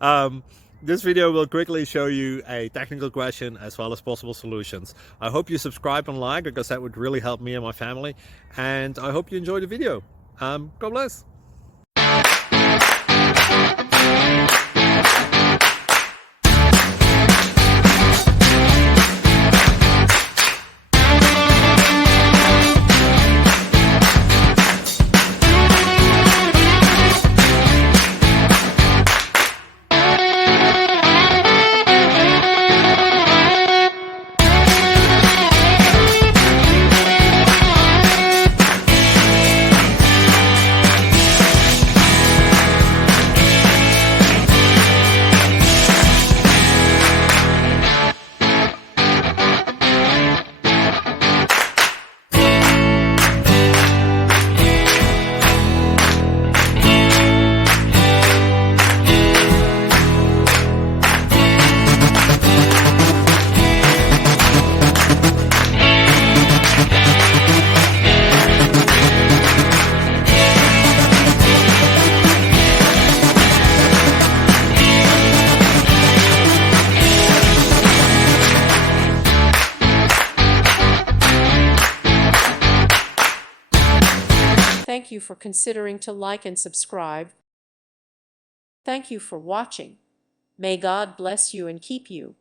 um, this video will quickly show you a technical question as well as possible solutions. I hope you subscribe and like, because that would really help me and my family. And I hope you enjoy the video. God bless. Thank you for considering to like and subscribe. Thank you for watching. May God bless you and keep you.